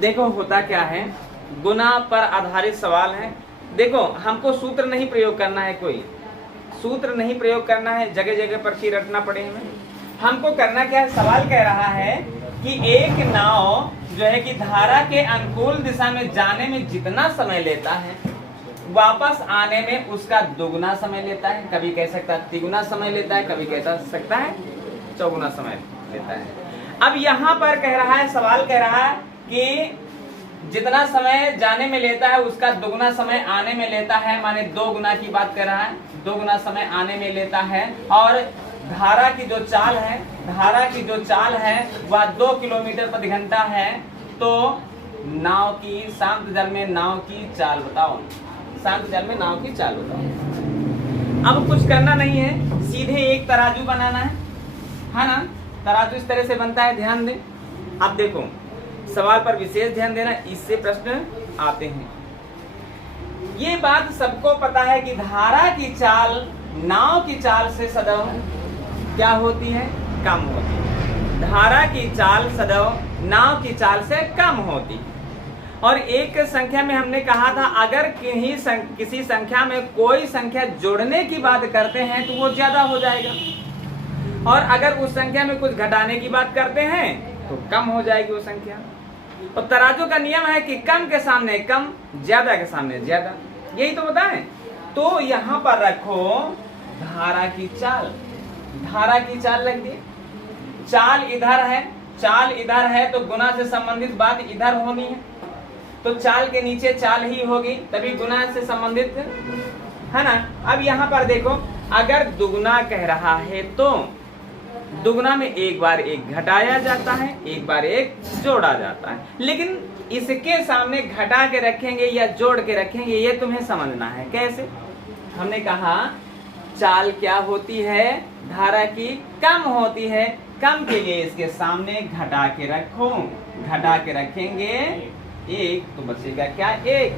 देखो होता क्या है, गुना पर आधारित सवाल है। देखो हमको सूत्र नहीं प्रयोग करना है, कोई सूत्र नहीं प्रयोग करना है, जगह जगह पर ही रटना पड़े हमें। हमको करना क्या है, सवाल कह रहा है कि एक नाव जो है कि धारा के अनुकूल दिशा में जाने में जितना समय लेता है, वापस आने में उसका दोगुना समय लेता है। कभी कह सकता है तिगुना समय लेता है, कभी कह सकता है चौगुना समय लेता है। अब यहाँ पर कह रहा है, सवाल कह रहा है कि जितना समय जाने में लेता है उसका दोगुना समय आने में लेता है, माने 2 गुना की बात कर रहा है, 2 गुना समय आने में लेता है। और धारा की जो चाल है, धारा की जो चाल है वह 2 किलोमीटर प्रति घंटा है। तो नाव की, शांत जल में नाव की चाल बताओ, शांत जल में नाव की चाल बताओ। अब कुछ करना नहीं है, सीधे एक तराजू बनाना है ना। तराजू इस तरह से बनता है, ध्यान दें। अब देखो सवाल पर विशेष ध्यान देना, इससे प्रश्न आते हैं। ये बात सबको पता है कि धारा की चाल नाव की चाल से सदैव क्या होती है, कम होती है। धारा की चाल सदैव नाव की चाल से कम होती है। और एक संख्या में हमने कहा था, अगर किसी संख्या में कोई संख्या जोड़ने की बात करते हैं तो वो ज्यादा हो जाएगा, और अगर उस संख्या में कुछ घटाने की बात करते हैं तो कम हो जाएगी वो संख्या। और तराजू का नियम है कि कम के सामने कम, ज्यादा के सामने ज्यादा, यही तो होता है। तो यहाँ पर रखो धारा की चाल, धारा की चाल लग दी। चाल इधर है, चाल इधर है तो गुना से संबंधित बात इधर होनी है, तो चाल के नीचे चाल ही होगी, तभी गुना से संबंधित है ना। अब यहाँ पर देखो, अगर दुगुना कह रहा है तो दुगुना में एक बार एक घटाया जाता है, एक बार एक जोड़ा जाता है। लेकिन इसके सामने घटा के रखेंगे या जोड़ के रखेंगे, ये तुम्हें समझना है। कैसे? हमने कहा चाल क्या होती है, धारा की कम होती है। कम के लिए इसके सामने घटा के रखो, घटा के रखेंगे एक तो बचेगा क्या, एक।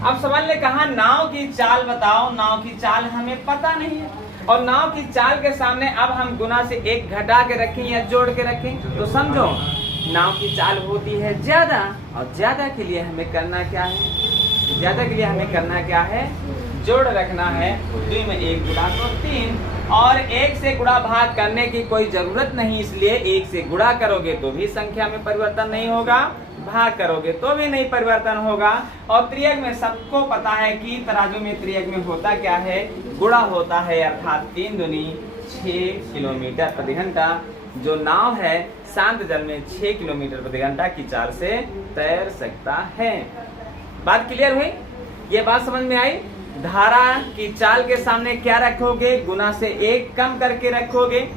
अब सवाल ने कहा नाव की चाल बताओ, नाव की चाल हमें पता नहीं है, और नाव की चाल के सामने अब हम गुना से एक घटा के रखें या जोड़ के रखें, तो समझो नाव की चाल होती है ज्यादा, और ज्यादा के लिए हमें करना क्या है, ज्यादा के लिए हमें करना क्या है, जोड़ रखना है। 2 में 1 गुणा तो 3, और 1 से गुणा भाग करने की कोई जरूरत नहीं, इसलिए 1 से गुणा करोगे तो भी संख्या में परिवर्तन नहीं होगा, भाग करोगे तो भी नहीं परिवर्तन होगा। और त्रियक में सबको पता है कि तराजू में त्रियक में होता क्या है, गुणा होता है, अर्थात 3 दूनी 6 किलोमीटर प्रति घंटा। जो नाव है शांत जल में 6 किलोमीटर प्रति घंटा की चाल से तैर सकता है। बात क्लियर हुई? ये बात समझ में आई? धारा की चाल के सामने क्या रखोगे, गुना से 1 कम करके रखोगे।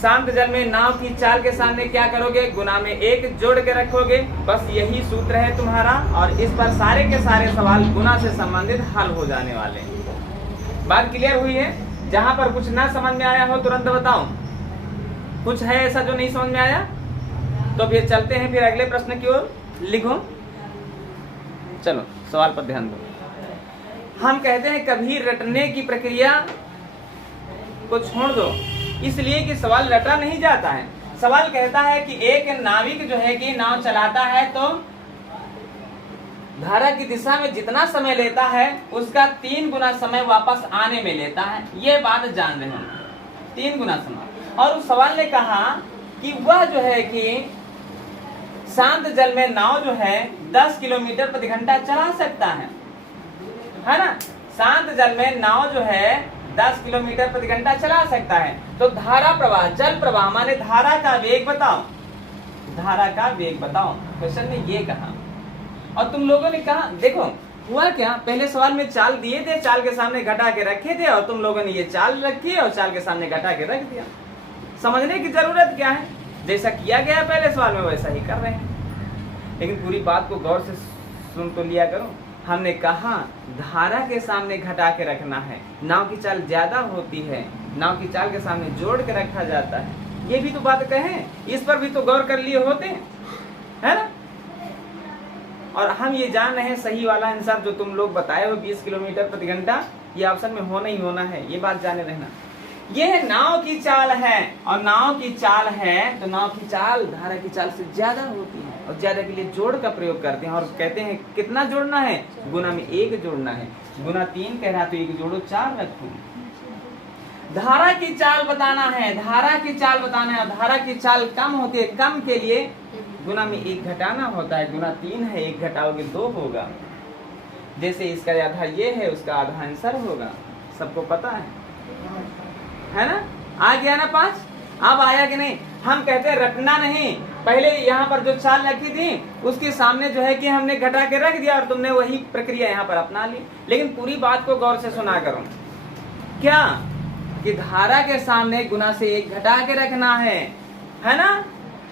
शांत जल में नाव की चाल के सामने क्या करोगे, गुना में 1 जोड़ के रखोगे। बस यही सूत्र है तुम्हारा, और इस पर सारे के सारे सवाल गुना से संबंधित हल हो जाने वाले हैं। बात क्लियर हुई है? जहां पर कुछ ना समझ में आया हो तुरंत बताओ। कुछ है ऐसा जो नहीं समझ में आया? तो फिर चलते हैं फिर अगले प्रश्न की ओर। लिखो, चलो सवाल पर ध्यान दो। हम कहते हैं कभी रटने की प्रक्रिया को छोड़ दो, इसलिए कि सवाल रटा नहीं जाता है। सवाल कहता है कि एक नाविक जो है कि नाव चलाता है तो धारा की दिशा में जितना समय लेता है उसका 3 गुना समय वापस आने में लेता है। ये बात जान रहे हैं, 3 गुना समय। और उस सवाल ने कहा कि वह जो है कि शांत जल में नाव जो है 10 किलोमीटर प्रति घंटा चला सकता है ना। शांत जल में नाव जो है 10 किलोमीटर प्रति घंटा चला सकता है। तो धारा प्रवाह, जल प्रवाह माने धारा का वेग बताओ, धारा का वेग बताओ, क्वेश्चन ने ये कहा। और तुम लोगों ने कहा, देखो हुआ क्या, पहले सवाल में चाल दिए थे, चाल के सामने घटा के रखे थे, और तुम लोगों ने ये चाल रखी और चाल के सामने घटा के रख दिया। समझने की जरूरत क्या है, जैसा किया गया पहले सवाल में वैसा ही कर रहे हैं। लेकिन पूरी बात को गौर से सुन तो लिया करो। हमने कहा धारा के सामने घटा के रखना है, नाव की चाल ज्यादा होती है, नाव की चाल के सामने जोड़ के रखा जाता है। ये भी तो बात कहें, इस पर भी तो गौर कर लिए होते है ना। और हम ये जान रहे हैं सही वाला आंसर जो तुम लोग बताए हो 20 किलोमीटर प्रति घंटा, ये ऑप्शन में होना ही होना है, ये बात जाने रहना। ये नाव की चाल है, और नाव की चाल है तो नाव की चाल धारा की चाल से ज्यादा होती है। और ज्यादा के लिए जोड़ का प्रयोग करते हैं और कहते हैं कितना जोड़ना है, गुना में 1 जोड़ना है। गुना 3 कह रहा तो 1 जोड़ो 4 रखो। धारा की चाल बताना है, धारा की चाल बताना है। और धारा की चाल कम होती है, कम के लिए गुना में 1 घटाना होता है। गुना 3 है, 1 घटाओगे 2 होगा। जैसे इसका आधा ये है, उसका आधा आंसर होगा, सबको पता है ना। आ गया ना 5। अब आया कि नहीं। हम कहते हैं रटना नहीं, पहले यहाँ पर जो चाल रखी थी उसके सामने जो है कि हमने घटा के रख दिया और तुमने वही प्रक्रिया यहाँ पर अपना ली। लेकिन पूरी बात को गौर से सुना करो, क्या कि धारा के सामने गुना से 1 घटा के रखना है ना।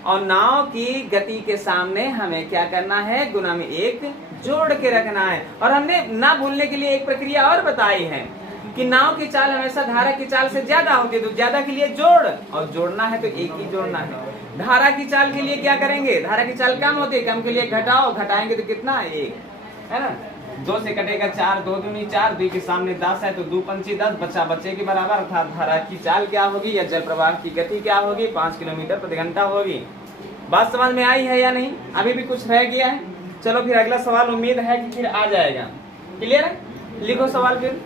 और नाव की गति के सामने हमें क्या करना है, गुना में 1 जोड़ के रखना है। और हमने ना भूलने के लिए एक प्रक्रिया और बताई है कि नाव की चाल हमेशा धारा की चाल से ज्यादा होती है, तो ज्यादा के लिए जोड़, और जोड़ना है तो 1 ही जोड़ना है। धारा की चाल के लिए क्या करेंगे, धारा की चाल कम होती है, कम के लिए घटाओ, घटाएंगे तो कितना, 1 है ना। 2 से कटेगा 4, 2 दूनी 4, 2 के सामने 10 है तो 2 पंची 10, बच्चा बच्चे के बराबर। अर्थात धारा की चाल क्या होगी या जल प्रवाह की गति क्या होगी, 5 किलोमीटर प्रति घंटा होगी। बात समझ में आई है या नहीं, अभी भी कुछ रह गया है। चलो फिर अगला सवाल उम्मीद है कि फिर आ जाएगा। क्लियर है, लिखो सवाल फिर।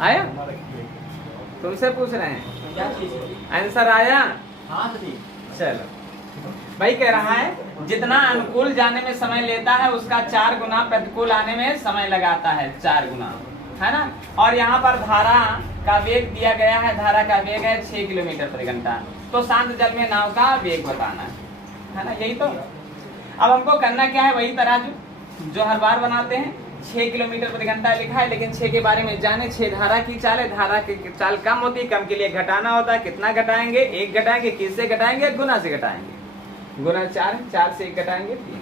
आया, तुमसे पूछ रहे हैं, आंसर आया। चलो भाई कह रहा है जितना अनुकूल जाने में समय लेता है उसका 4 गुना प्रतिकूल आने में समय लगाता है, 4 गुना, है ना। और यहाँ पर धारा का वेग दिया गया है, धारा का वेग है 6 किलोमीटर प्रति घंटा। तो शांत जल में नाव का वेग बताना है ना, यही तो। अब हमको करना क्या है, वही तराजू जो हर बार बनाते हैं। 6 किलोमीटर प्रति घंटा लिखा है, लेकिन 6 के बारे में जाने, 6 धारा की चाल है, धारा की चाल कम होती है, कम के लिए घटाना होता है। कितना घटाएंगे, 1 घटाएंगे। किससे घटाएंगे, गुना से घटाएंगे। गुना 4, 4 से 1 घटाएंगे 3।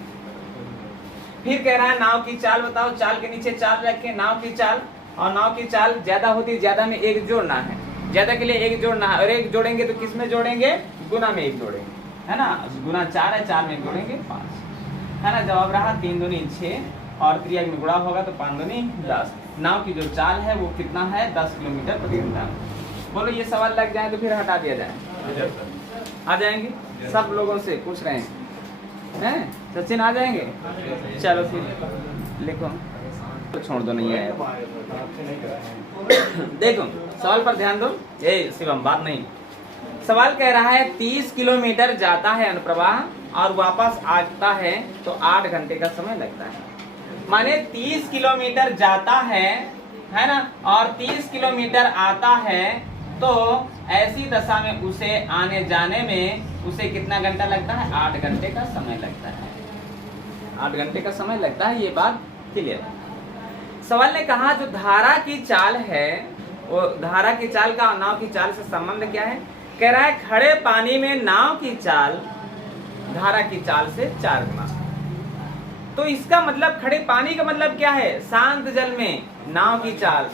फिर कह रहा है नाव की चाल बताओ, चाल के नीचे 4 रख के नाव की चाल। और नाव की चाल ज्यादा होती है, ज्यादा में 1 जोड़ना है, ज्यादा के लिए 1 जोड़ना है। और 1 जोड़ेंगे तो किस में जोड़ेंगे, गुना में 1 जोड़ेंगे, है ना। गुना 4 है, 4 में जोड़ेंगे 5, है ना। जवाब रहा 3 दूनी 6 और 3 में गुणा होगा तो 5 दूनी 10। नाव की जो चाल है वो कितना है, 10 किलोमीटर प्रति घंटा। बोलो ये सवाल लग जाए तो फिर हटा दिया जाए, आ जाएंगे। सब लोगों से पूछ रहे हैं, सचिन आ जाएंगे। चलो फिर लिखो, तो छोड़ दो, नहीं है। देखो सवाल पर ध्यान दो, ये शिवम बात नहीं। सवाल कह रहा है 30 किलोमीटर जाता है अनुप्रवाह और वापस आता है तो 8 घंटे का समय लगता है। माने 30 किलोमीटर जाता है ना, और 30 किलोमीटर आता है, तो ऐसी दशा में उसे आने जाने में उसे कितना घंटा लगता है, 8 घंटे का समय लगता है। 8 घंटे का समय लगता है, ये बात क्लियर। सवाल ने कहा जो धारा की चाल है, वो धारा की चाल का नाव की चाल से संबंध क्या है। कह रहा है खड़े पानी में नाव की चाल धारा की चाल से 4 गुना। तो इसका मतलब खड़े पानी का मतलब क्या है, शांत जल में नाव की चाल।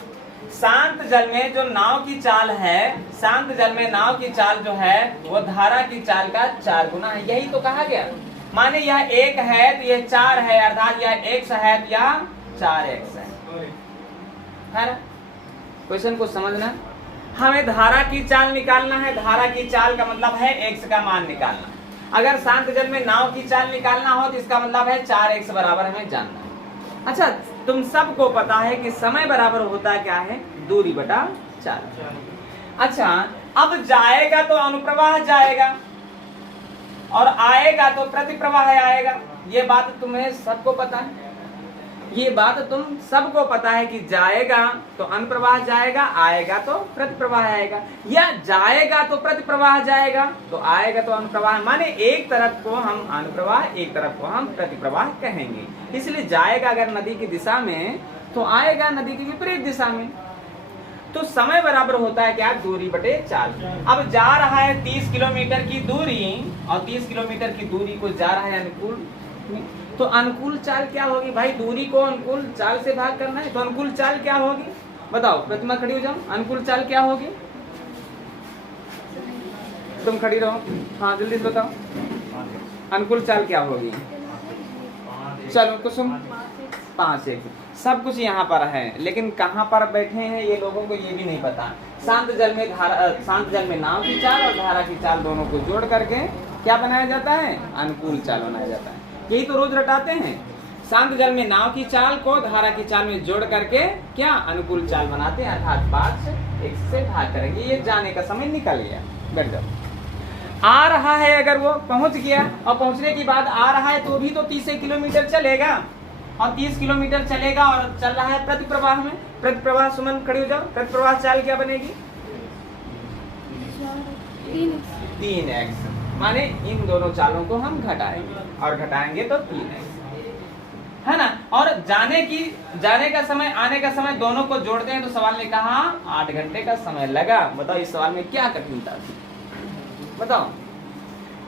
शांत जल में जो नाव की चाल है, शांत जल में नाव की चाल जो है वो धारा की चाल का 4 गुना है। यही तो कहा गया। माने यह 1 है तो यह 4 है, अर्थात यह x है तो यह 4x है ना। क्वेश्चन को समझना, हमें धारा की चाल निकालना है। धारा की चाल का मतलब है x का मान निकालना। अगर शांत जल में नाव की चाल निकालना हो तो इसका मतलब है 4x बराबर हमें जानना है। अच्छा, तुम सबको पता है कि समय बराबर होता क्या है, दूरी बटा 4। अच्छा, अब जाएगा तो अनुप्रवाह जाएगा और आएगा तो प्रतिप्रवाह आएगा। ये बात तुम्हें सबको पता है, ये बात तुम सबको पता है कि जाएगा तो अनुप्रवाह जाएगा, आएगा तो प्रतिप्रवाह आएगा, या जाएगा तो प्रतिप्रवाह जाएगा, तो आएगा तो अनुप्रवाह। माने एक तरफ को हम अनुप्रवाह, एक तरफ को हम प्रतिप्रवाह कहेंगे। इसलिए जाएगा अगर नदी की दिशा में तो आएगा नदी की विपरीत दिशा में। तो समय बराबर होता है क्या, दूरी बटे 4। अब जा रहा है 30 किलोमीटर की दूरी और 30 किलोमीटर की दूरी को जा रहा है अनुकूल, तो अनुकूल चाल क्या होगी भाई, दूरी को अनुकूल चाल से भाग करना है। तो अनुकूल चाल क्या होगी बताओ, प्रतिमा खड़ी हो जाओ। अनुकूल चाल क्या होगी, तुम खड़ी रहो, हाँ जल्दी से बताओ अनुकूल चाल क्या होगी। चलो कुसुम 5x, सब कुछ यहाँ पर है, लेकिन कहाँ पर बैठे हैं ये लोगों को ये भी नहीं पता। शांत जल में नाव की चाल और धारा की चाल दोनों को जोड़ करके क्या बनाया जाता है, अनुकूल चाल बनाया जाता है। यही तो रोज रटाते हैं, शांत जल में नाव की चाल को धारा की चाल में जोड़ करके क्या अनुकूल चाल बनाते हैं, अर्थात 5 से 1 से भाग करेंगे। ये जाने का समय निकल गया, बैठ जाओ। आ रहा है, अगर वो पहुंच गया और पहुंचने के बाद आ रहा है तो भी तो 30 किलोमीटर चलेगा और 30 किलोमीटर चलेगा और चल रहा है प्रति प्रवाह में। प्रति प्रवाह, सुमन खड़ी हो जाओ, प्रति प्रवाह चाल क्या बनेगी, 3x, माने इन दोनों चालों को हम घटाएंगे और घटाएंगे तो 3x, है ना। और जाने का समय, आने का समय दोनों को जोड़ते हैं तो सवाल ने कहा 8 घंटे का समय लगा। बताओ इस सवाल में क्या कठिनता थी, बताओ।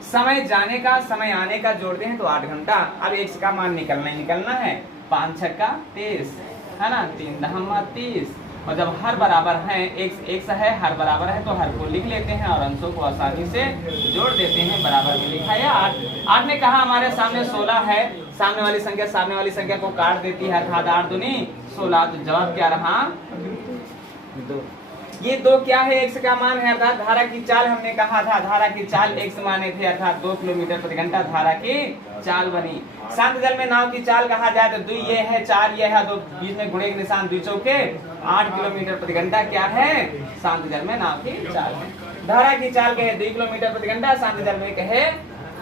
समय जाने का समय आने का जोड़ते हैं तो 8 घंटा। अब x का मान निकलना है, 5 छक्का 23, है ना, 3 दहमा 30, और जब हर बराबर है, x है, हर बराबर है तो हर को लिख लेते हैं और अंशों को आसानी से जोड़ देते हैं। बराबर में लिखा है 8 ने कहा हमारे सामने 16 है, सामने वाली संख्या को काट देती है, अर्थात 8 दूनी 16, तो जवाब क्या रहा, 2। ये 2 क्या है, x का मान है, अर्थात धारा की चाल हमने कहा था, धारा की चाल x माने थे, अर्थात 2 किलोमीटर प्रति घंटा धारा की चाल बनी। शांत जल में नाव की चाल कहा जाए तो 2 ये है, 4 ये है, तो बीच में गुणे के निशान, 2 चौके 8 किलोमीटर प्रति घंटा क्या है, शांत जल में नाव की चाल है। धारा की चाल कहे 2 किलोमीटर प्रति घंटा, शांत जल में कहे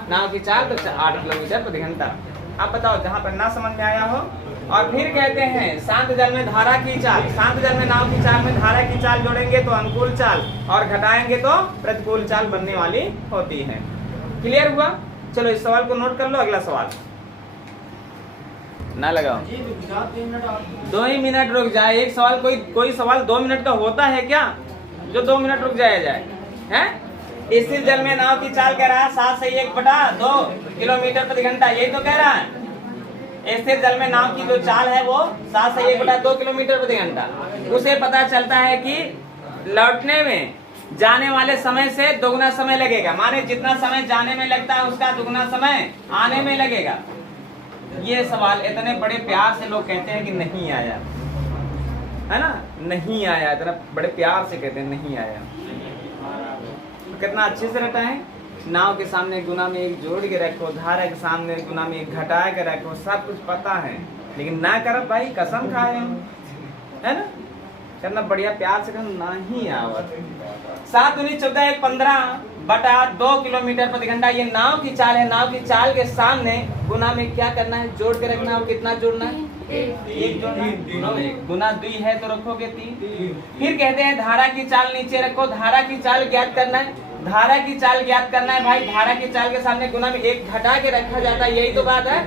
नाव की चाल तो 8 किलोमीटर प्रति घंटा। आप बताओ जहाँ पर ना समझ में आया हो। और फिर कहते हैं शांत जल में धारा की चाल, शांत जल में नाव की चाल में धारा की चाल जोड़ेंगे तो अनुकूल चाल और घटाएंगे तो प्रतिकूल चाल बनने वाली होती है। क्लियर हुआ? चलो इस सवाल को नोट कर लो। अगला सवाल ना लगाओ, 2 ही मिनट रुक जाए। एक सवाल, कोई सवाल 2 मिनट का होता है क्या जो 2 मिनट रुक जाए है? स्थिर जल में नाव की चाल कह रहा है 7 से 1/2 किलोमीटर प्रति घंटा, यही तो कह रहा है। स्थिर जल में नाव की जो चाल है वो 7 से 1/2 किलोमीटर प्रति घंटा। उसे पता चलता है कि लौटने में जाने वाले समय से दोगुना समय लगेगा, माने जितना समय जाने में लगता है उसका दुगना समय आने में लगेगा। ये सवाल इतने बड़े प्यार से लोग कहते हैं कि नहीं आया, है ना, नहीं आया, इतना बड़े प्यार से कहते हैं नहीं आया। तो कितना अच्छे से रटा है। नाव के सामने गुना में 1 जोड़ के रखो, धारा के सामने गुना में 1 घटा के रखो, सब कुछ पता है, लेकिन ना कर भाई, कसम खाए, है ना, करना बढ़िया प्यार से करना नहीं आवत। 7 दूनी 14 1 15/2 किलोमीटर प्रति घंटा ये नाव की चाल है। नाव की चाल के सामने गुना में क्या करना है, जोड़ के रखना है। कितना जोड़ना है, 1 जोड़ना है। गुना 2 है तो रखोगे 3। फिर कहते हैं धारा की चाल नीचे रखो, धारा की चाल ज्ञात करना है। धारा की चाल ज्ञात करना है भाई, धारा की चाल के सामने गुना में 1 घटा के रखा जाता है, यही तो बात है।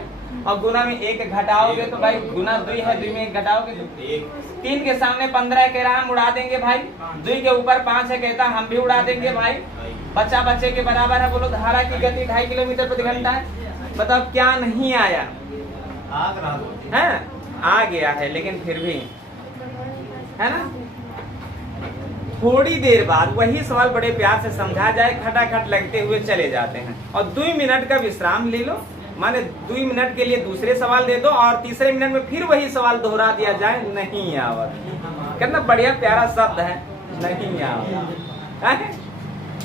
और गुना में 1 घटाओगे तो भाई गुना 2 है, 2 में 1 घटाओगे तो 1। 3 के सामने 15 कह रहा हम उड़ा देंगे भाई, 2 के ऊपर 5 है कहता हम भी उड़ा देंगे भाई। बच्चा बच्चे के बराबर है। बोलो धारा की गति 2.5 किलोमीटर प्रति घंटा है। बताओ क्या नहीं आया है? आ गया है, लेकिन फिर भी, है ना, थोड़ी देर बाद वही सवाल बड़े प्यार से समझा जाए, खटाखट लगते हुए चले जाते हैं। और 2 मिनट का विश्राम ले लो, माने 2 मिनट के लिए दूसरे सवाल दे दो और तीसरे मिनट में फिर वही सवाल दोहरा दिया जाए, नहीं आवत। कितना बढ़िया प्यारा शब्द है, नहीं आवत।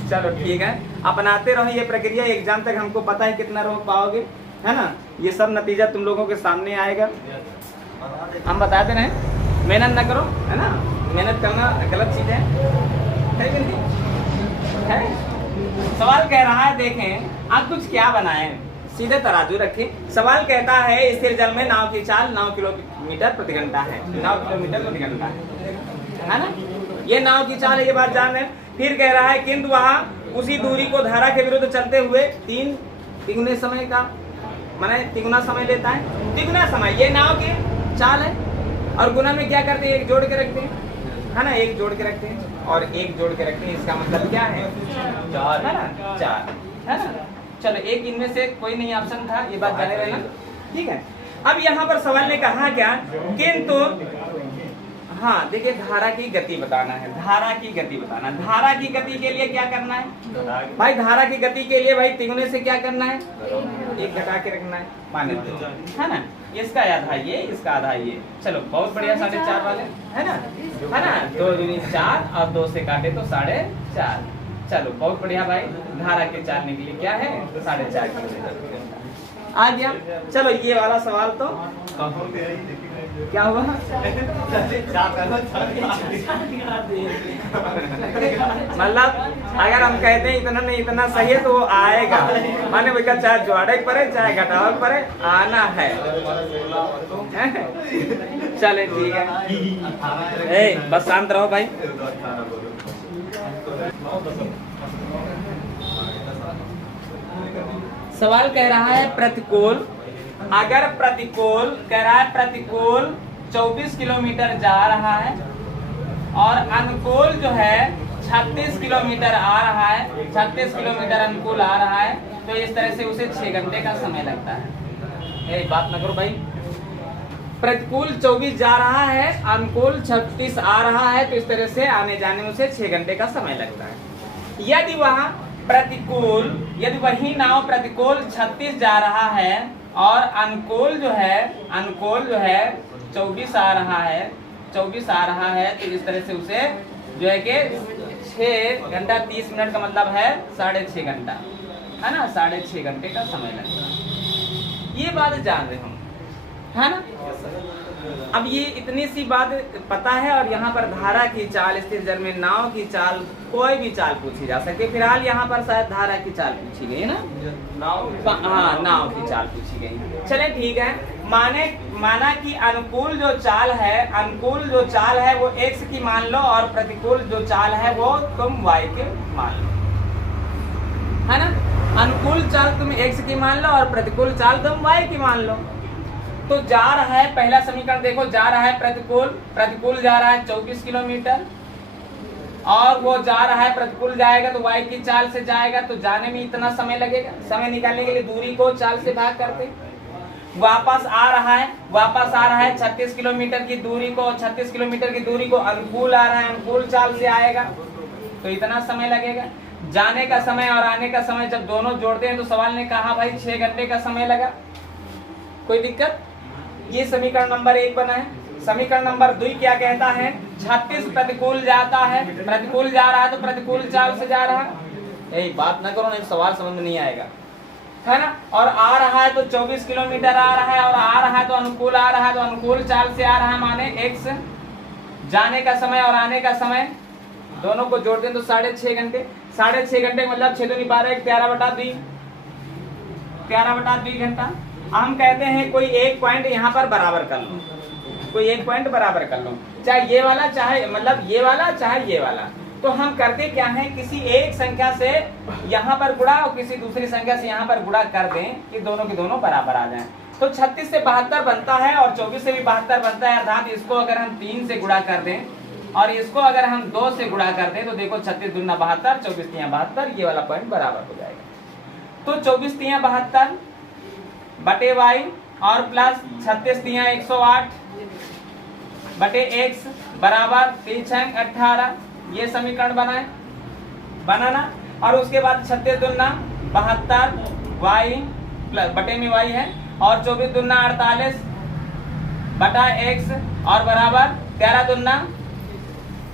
चलो ठीक है, अपनाते रहो ये प्रक्रिया। एग्जाम तक हमको पता है कितना रोक पाओगे, है ना। ये सब नतीजा तुम लोगों के सामने आएगा, हम बताते रहे। मेहनत न करो, है ना, मेहनत करना गलत चीज है कि नहीं है? सवाल कह रहा है, देखें आप कुछ क्या बनाए, सीधे तराजू रखें। सवाल कहता है स्थिर जल में नाव की चाल 9 किलोमीटर प्रति घंटा है, 9 किलोमीटर प्रति घंटा है ना। ये नाव की चाल है, ये बात जान है। फिर कह रहा है किंतु वहाँ उसी दूरी को धारा के विरुद्ध चलते हुए 3 तिगुने समय का, माने तिगुना समय लेता है। तिगुना समय ये नाव की चाल है और गुना में क्या करते हैं, 1 जोड़ के रखते हैं, है ना, 1 जोड़ के रखते हैं और 1 जोड़ के रखते हैं। इसका मतलब क्या है, 4, है ना, 4, है ना। चलो एक इनमें से कोई नहीं ऑप्शन था, ये बात जाने रहना, ठीक है। अब यहाँ पर सवाल ने कहा क्या, किंतु हाँ देखिए, धारा की गति बताना है, धारा की गति बताना। धारा की गति के लिए क्या करना है भाई? धारा की गति के लिए भाई तिगुने से क्या करना है? एक घटा के रखना है, माने है ना। इसका आधा ये, इसका आधा ये। चलो बहुत बढ़िया, 4.5 वाले है ना, है ना। 2 दूनी 4 और 2 से काटे तो 4.5। चलो बहुत बढ़िया भाई, धारा के 4 निकली क्या है? 4.5 किलोमीटर आ गया। चलो ये वाला सवाल तो क्या हुआ? मतलब अगर हम कहते हैं इतना नहीं, इतना सही है तो वो आएगा, माने भैया चाहे जोड़े पड़े चाहे घटावे पड़े, आना है। चले ठीक है, बस शांत रहो भाई। सवाल कह रहा है प्रतिकूल, अगर प्रतिकूल कह रहा है प्रतिकूल 24 किलोमीटर जा रहा है और अनुकूल जो है 36 किलोमीटर आ रहा है, 36 किलोमीटर अनुकूल आ रहा है, तो इस तरह से उसे 6 घंटे का समय लगता है। ये बात न करो भाई, प्रतिकूल 24 जा रहा है, अनुकूल 36 आ रहा है, तो इस तरह से आने जाने में उसे 6 घंटे का समय लगता है। यदि वहां प्रतिकूल, यदि वही नाव प्रतिकूल 36 जा रहा है और अनुकूल जो है 24 आ रहा है, 24 आ रहा है, तो इस तरह से उसे जो है कि 6 घंटा 30 मिनट का मतलब है 6.5 घंटा, है ना, 6.5 घंटे का समय लगता है। ये बात जान रहे हम, है ना। अब ये इतनी सी बात पता है, और यहाँ पर धारा की चाल, स्थिर जल में नाव की चाल, कोई भी चाल पूछी जा सकती है। फिलहाल यहाँ पर शायद धारा की चाल पूछी गई है ना, हाँ नाव की चाल पूछी गई। चले ठीक है, माना कि अनुकूल जो चाल है वो x की मान लो, और प्रतिकूल जो चाल है वो तुम y के मान लो, है ना। अनुकूल चाल तुम x की मान लो और प्रतिकूल चाल तुम y की मान लो। तो जा रहा है, पहला समीकरण देखो, जा रहा है प्रतिकूल जा रहा है 24 किलोमीटर, और वो जा रहा है प्रतिकूल जाएगा तो y की चाल से जाएगा, तो जाने में इतना समय लगेगा। समय निकालने के लिए दूरी को चाल से भाग करते। वापस आ रहा है 36 किलोमीटर की दूरी को, 36 किलोमीटर की दूरी को अनुकूल आ रहा है, अनुकूल चाल से आएगा, तो इतना समय लगेगा। जाने का समय और आने का समय जब दोनों जोड़ते हैं तो सवाल ने कहा भाई 6 घंटे का समय लगा। कोई दिक्कत? ये समीकरण नंबर 1 बना है। समीकरण नंबर 2 क्या कहता है? 36 प्रतिकूल जाता है, प्रतिकूल जा रहा है तो प्रतिकूल चाल से जा रहा है। यही बात ना करो, नहीं सवाल समझ में नहीं आएगा, है ना। और आ रहा है तो 24 किलोमीटर आ रहा है, और आ रहा है तो अनुकूल आ रहा है, तो अनुकूल चाल से आ रहा है, माने x। जाने का समय और आने का समय दोनों को जोड़ दें तो 6.5 घंटे। 6.5 घंटे मतलब 6 दूनी 12, 13/2 घंटा। हम कहते हैं कोई एक पॉइंट यहाँ पर बराबर कर लो, कोई एक पॉइंट बराबर कर लो, चाहे ये वाला चाहे मतलब ये वाला चाहे ये वाला। तो हम करते क्या है, किसी एक संख्या से यहाँ पर गुणा और किसी दूसरी संख्या से यहाँ पर गुणा कर दें कि दोनों के दोनों बराबर आ जाएं। तो 36 से 72 बनता है और 24 से भी 72 बनता है, अर्थात इसको अगर हम 3 से गुणा कर दें और इसको अगर हम 2 से गुणा कर दें तो देखो 36 दूना 72, 24 तियां 72, ये वाला पॉइंट बराबर हो जाएगा। तो 24 तियां 72 बटे वाई और प्लस 36 तियां 108 बटे x बराबर 3 18। ये समीकरण बनाना और उसके बाद 36 दूना 72 y प्लस बटे में y है और 24 दूना 48 बटा x और बराबर 13 दूना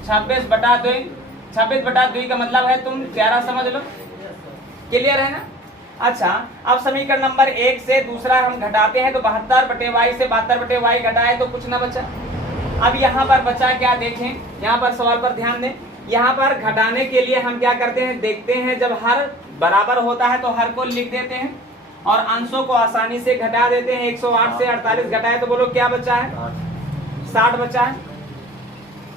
26 बटा 2। 26 बटा 2 का मतलब है तुम 13 समझ लो। क्लियर है ना? अच्छा, अब समीकरण नंबर 1 से दूसरा हम घटाते हैं तो 72 बटे y से 72 बटे y घटाए तो कुछ ना बचा। अब यहाँ पर बचा क्या, देखें यहाँ पर सवाल पर ध्यान दें। यहाँ पर घटाने के लिए हम क्या करते हैं, देखते हैं जब हर बराबर होता है तो हर को लिख देते हैं और अंशों को आसानी से घटा देते हैं। 108 से 48 घटाए तो बोलो क्या बचा है, 60 बचा है,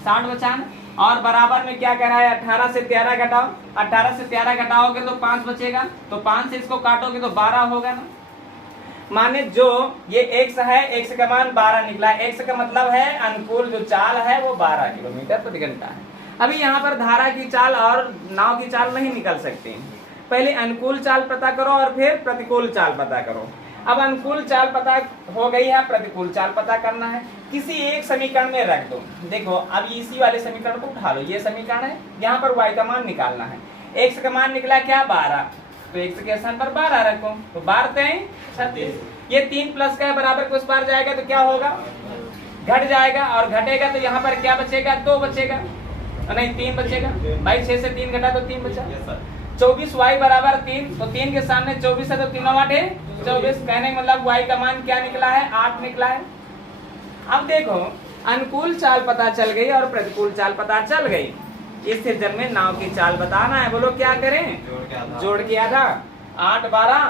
60 बचा है। और बराबर में क्या कह रहा है, 18 से 13 घटाओ, 18 से 13 घटाओगे तो 5 बचेगा, तो 5 से इसको काटोगे तो 12 होगा ना। माने जो ये x है, x का मान 12 निकला। x का मतलब है अनुकूल जो चाल है वो 12 किलोमीटर प्रति घंटा है। अभी यहाँ पर धारा की चाल और नाव की चाल नहीं निकल सकती, पहले अनुकूल चाल पता करो और फिर प्रतिकूल चाल पता करो। अब अनुकूल चाल पता हो गई है, प्रतिकूल चाल पता करना है। किसी एक समीकरण में रख दो। देखो अब इसी वाले समीकरण को उठा लो, ये समीकरण है, यहाँ पर y का मान निकालना है। x का मान निकला क्या 12, तो x के स्थान पर 12 रखो, तो 12 3 36। ये 3 प्लस का बराबर को इस पार जाएगा तो क्या होगा, घट जाएगा, और घटेगा तो यहाँ पर क्या बचेगा, 2 बचेगा, नहीं 3 बचेगा भाई। 6 से 3 घटा तो 3 बचा। 24y बराबर 3, तो 3 के सामने 24 है तो 3 8 है 24। कहने का मतलब y का मान क्या निकला है, 8 निकला है। अब देखो अनुकूल चाल पता चल गई और प्रतिकूल चाल पता चल गई। स्थिर जल में नाव की चाल बताना है, बोलो क्या करें, जोड़ के आधा, 8 12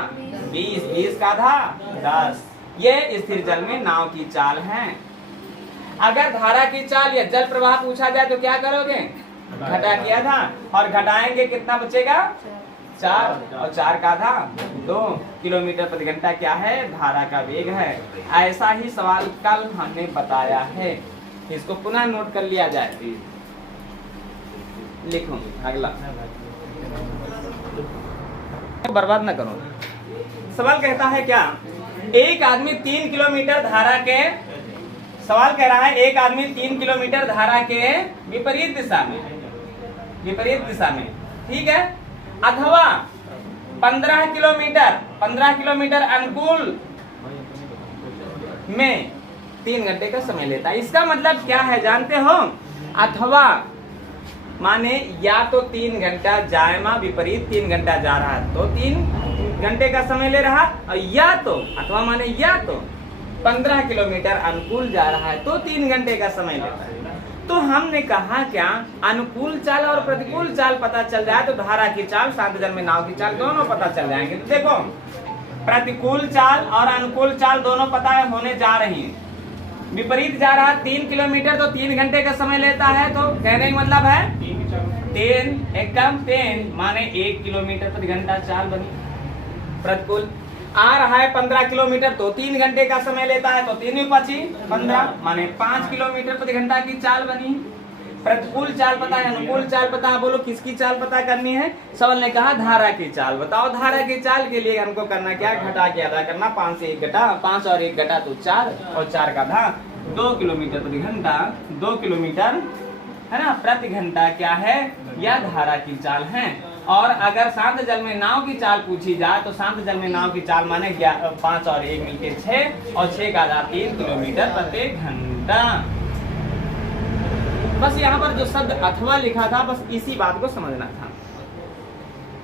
20, 20 का आधा 10। ये स्थिर जल में नाव की चाल है। अगर धारा की चाल या जल प्रवाह पूछा जाए तो क्या करोगे, घटा किया था, और घटाएंगे कितना बचेगा 4, और 4 का आधा 2 किलोमीटर प्रति घंटा क्या है, धारा का वेग है। ऐसा ही सवाल कल हमने बताया है, इसको पुनः नोट कर लिया जाए। लिखो अगला, बर्बाद ना करो। सवाल कहता है क्या, एक आदमी 3 किलोमीटर धारा के, सवाल कह रहा है एक आदमी 3 किलोमीटर धारा के विपरीत दिशा में, ठीक है, अथवा 15 किलोमीटर अनुकूल में 3 घंटे का समय लेता है। इसका मतलब क्या है जानते हो, अथवा माने या तो 3 घंटा जायमा विपरीत 3 घंटा जा रहा है तो 3 घंटे का समय ले रहा, और या तो अथवा माने या तो 15 किलोमीटर अनुकूल जा रहा है तो 3 घंटे का समय लेता है। तो हमने कहा क्या, अनुकूल चाल और प्रतिकूल चाल पता चल जाए तो धारा की चाल, शांत जल में नाव की चाल दोनों पता चल जाएंगे। तो देखो प्रतिकूल चाल और अनुकूल चाल दोनों पता है होने जा रही है। विपरीत जा रहा 3 किलोमीटर तो 3 घंटे का समय लेता है, तो कहने का मतलब है 3 एकदम 3 माने 1 किलोमीटर प्रति घंटा चाल बनी। प्रतिकूल आ रहा है 15 किलोमीटर तो 3 घंटे का समय लेता है, तो 3 बची 15 माने 5 किलोमीटर प्रति घंटा की चाल बनी। प्रतिकूल चाल पता है, अनुकूल चाल पता है, बोलो किसकी चाल पता करनी है। सवाल ने कहा धारा की चाल बताओ। धारा की चाल के लिए हमको करना क्या, घटा के आधा करना, 5 से 1 घटा, 5 और 1 घटा तो 4, और 4 का आधा 2 किलोमीटर प्रति घंटा, 2 किलोमीटर है ना प्रति घंटा क्या है, यह धारा की चाल है। और अगर शांत जल में नाव की चाल पूछी जाए तो शांत जल में नाव की चाल माने 5 और 1 मिलके 6, और 6 का आधा 3 किलोमीटर प्रति घंटा। बस यहाँ पर जो शब्द अथवा लिखा था बस इसी बात को समझना था।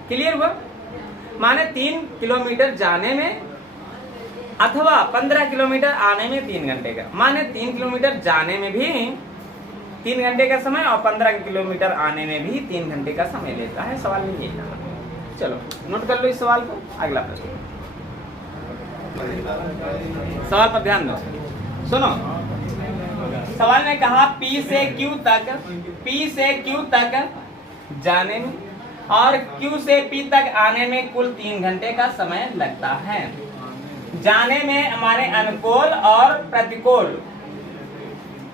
क्लियर हुआ, माने 3 किलोमीटर जाने में अथवा 15 किलोमीटर आने में 3 घंटे का, माने 3 किलोमीटर जाने में भी 3 घंटे का समय और 15 किलोमीटर आने में भी 3 घंटे का समय लेता है। सवाल में यही था। चलो नोट कर लो इस सवाल को। अगला प्रश्न, सवाल पर ध्यान दो, सुनो। सवाल ने कहा P से Q तक जाने में और Q से P तक आने में कुल 3 घंटे का समय लगता है। जाने में हमारे अनुकूल और प्रतिकूल,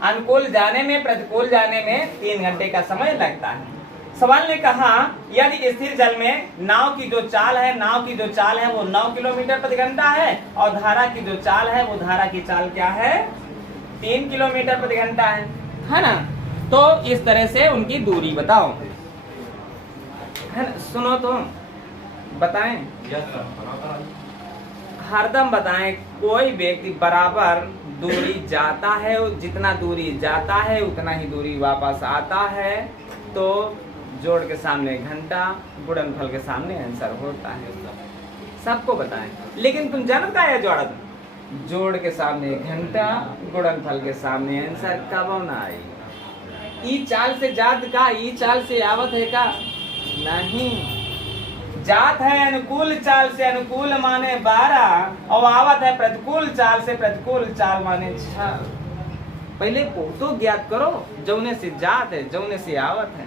अनुकूल जाने में प्रतिकूल जाने में 3 घंटे का समय लगता है। सवाल ने कहा यदि स्थिर जल में नाव की जो चाल है वो 9 किलोमीटर प्रति घंटा है और धारा की जो चाल है वो धारा की चाल क्या है 3 किलोमीटर प्रति घंटा है ना। तो इस तरह से उनकी दूरी बताओ, है ना। सुनो तो बताएं, हरदम बताएं। कोई व्यक्ति बराबर दूरी जाता है, जितना दूरी जाता है उतना ही दूरी वापस आता है, तो जोड़ के सामने घंटा, गुणनफल के सामने आंसर होता है। सबको बताएं, लेकिन तुम जानता है जोड़त, जोड़ के सामने घंटा, गुणनफल के सामने आंसर कब ना आई। ई चाल से जात का, ई चाल से आवत है का नहीं। जात है अनुकूल चाल से, अनुकूल माने 12 और आवत है प्रतिकूल चाल से, प्रतिकूल चाल माने 6। पहले तो ज्ञात करो, जौने से जात है जौने से आवत है।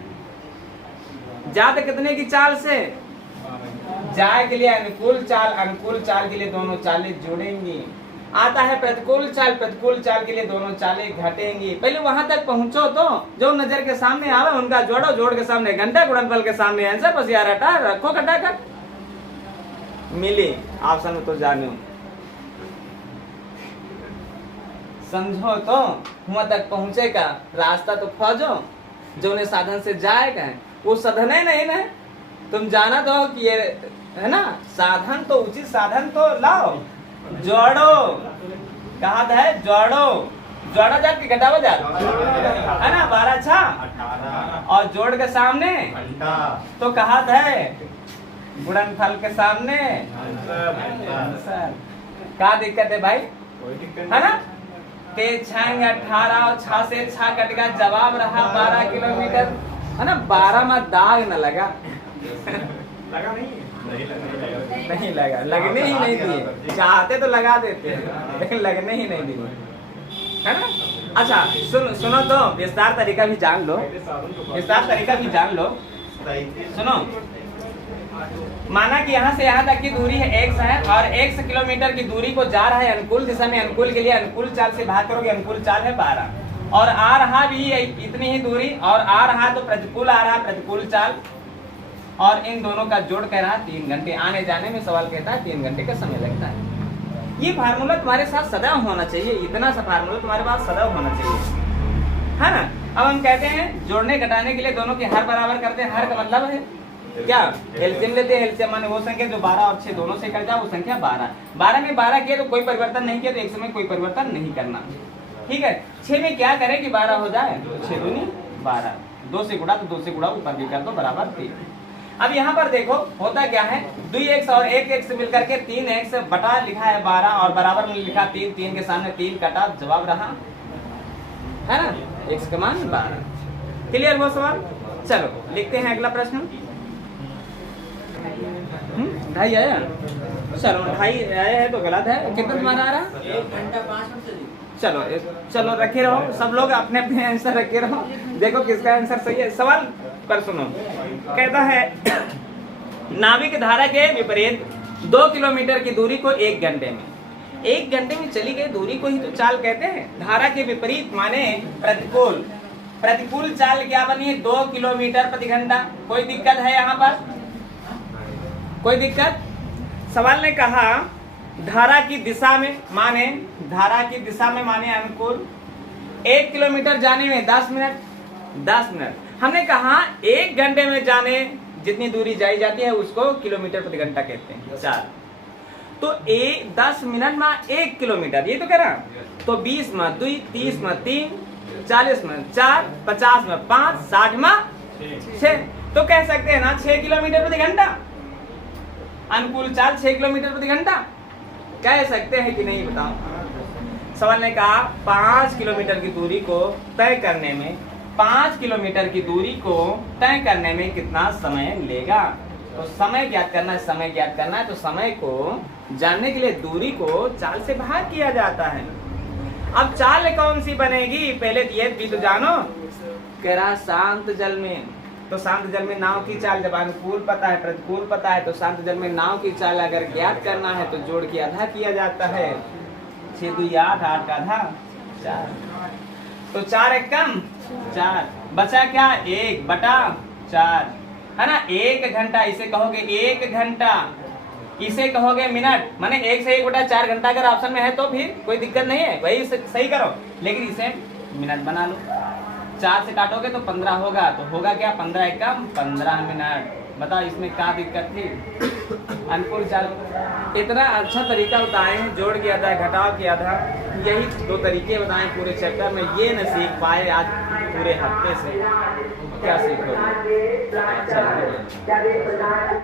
जात कितने की चाल से, जाए के लिए अनुकूल चाल के लिए दोनों चालें जोड़ेंगी। आता है प्रतिकूल चाल के लिए दोनों चालें घटेंगी। पहले वहां तक पहुंचो तो जो नजर के सामने आवे उनका जोड़ो, जोड़ के सामने घंटा, गुणनफल के सामने आंसर, बस यार हटा रखो घटा कर मिली ऑप्शन में तो जानो। समझो तो वहां तक पहुंचे का रास्ता तो खोजो, जो उन्हें साधन से जाएगा वो साधन है नहीं ना, तुम जाना तो हो कि ये है ना साधन, तो उचित साधन तो लाओ, जोड़ो, कहा था है जोड़ो, जोड़ा जात की घटावा जात है ना 12 छा और जोड़ के सामने तो कहा था है गुणनफल के सामने क्या दिक्कत है भाई, है ना, ते छाएंगे 18 और 6 से 6 कट गया, जवाब रहा 12 किलोमीटर, है ना। 12 में दाग न लगा लगा नहीं लगा, लगने ही नहीं दिए, चाहते तो लगा देते लेकिन लगने ही नहीं दिए, है ना। अच्छा सुनो तो विस्तार तरीका भी जान लो, विस्तार तरीका भी जान लो। सुनो, माना कि यहाँ से यहाँ तक की दूरी है x है और x किलोमीटर की दूरी को जा रहा है अनुकूल दिशा में, अनुकूल के लिए अनुकूल चाल से भाग करोगे, अनुकूल चाल है 12 और आ रहा भी इतनी ही दूरी और आ रहा तो प्रतिकूल आ रहा, प्रतिकूल चाल, और इन दोनों का जोड़ कह रहा 3 घंटे, आने जाने में सवाल कहता है 3 घंटे का समय लगता है। ये फार्मूला तुम्हारे साथ सदैव होना चाहिए, इतना सा फार्मूला तुम्हारे पास सदैव होना चाहिए, है ना। अब हम कहते हैं जोड़ने घटाने के लिए दोनों के हर बराबर करते हैं, हर का मतलब है क्या, एलसीएम लेते हैं, एलसीएम माने वो संख्या जो 12 और 6 दोनों से कट जाए वो संख्या 12, 12 में 12 किया तो कोई परिवर्तन नहीं किया तो एक समय कोई परिवर्तन नहीं करना, ठीक है। 6 में क्या करें कि 12 हो जाए तो 6 दूनी 12, 2 से गुणा तो 2 से गुणा ऊपर भी कर दो बराबर 3। अब यहाँ पर देखो होता क्या है, 2x और 1x मिलकर के 3x बटा लिखा है 12 और बराबर में लिखा 3, 3 के सामने 3 कटा, जवाब रहा है ना x का मान 12। क्लियर हुआ सवाल। चलो लिखते हैं अगला प्रश्न। 2.5 आया, चलो 2.5 आया है तो गलत है, कितना तुम्हारा आ रहा, 1 घंटा 5 मिनट। चलो चलो रखे रहो, सब लोग अपने अपने आंसर रखे रहो, देखो किसका आंसर सही है। सवाल पर सुनो, कहता है नाविक धारा के विपरीत 2 किलोमीटर की दूरी को 1 घंटे में, 1 घंटे में चली गई दूरी को ही तो चाल कहते हैं। धारा के विपरीत माने प्रतिकूल, प्रतिकूल चाल क्या बनी है 2 किलोमीटर प्रति घंटा। कोई दिक्कत है यहाँ पर, कोई दिक्कत। सवाल ने कहा धारा की दिशा में माने, धारा की दिशा में माने अनुकूल, 1 किलोमीटर जाने में 10 मिनट, 10 मिनट। हमने कहा 1 घंटे में जाने जितनी दूरी जाई जाती है उसको किलोमीटर प्रति घंटा कहते हैं 4, तो 10 मिनट में 1 किलोमीटर, ये तो कह रहा, तो 20 में 2, 30 में 3, 40 में 4, 50 में 5, 60 में 6, तो कह सकते हैं ना 6 किलोमीटर प्रति घंटा, अनुकूल चाल 6 किलोमीटर प्रति घंटा कह सकते हैं कि नहीं, बताओ। सवाल ने कहा 5 किलोमीटर की दूरी को तय करने में, 5 किलोमीटर की दूरी को तय करने में कितना समय लेगा, तो समय ज्ञात करना है, समय ज्ञात करना है, तो समय को जानने के लिए दूरी को चाल से भाग किया जाता है। अब चाल कौन सी बनेगी, पहले ये भी तो जानो, कह रहा शांत जल में, तो शांत जल में नाव की चाल जब अनुकूल पता है प्रतिकूल पता है, तो शांत जल में नाव की चाल अगर ज्ञात करना है तो जोड़ के आधा किया जाता है, 6 2 8, 8 का आधा 4, तो 4 एक कम 4, बचा क्या 1 बटा 4, है ना। 1 घंटा इसे कहोगे 1 घंटा, इसे कहोगे मिनट, माने 1 से 1 बटा 4 घंटा अगर ऑप्शन में है तो फिर कोई दिक्कत नहीं है, वही सही करो, लेकिन इसे मिनट बना लो। 4 से काटोगे तो 15 होगा, तो होगा क्या 15 एक कम 15 मिनट। बताओ इसमें क्या दिक्कत थी, अनुकूल चाल। इतना अच्छा तरीका बताए हैं, जोड़ किया था घटाव किया था, यही 2 तरीके बताए पूरे चैप्टर में, ये न सीख पाए आज पूरे हफ्ते से, क्या सीखोगे।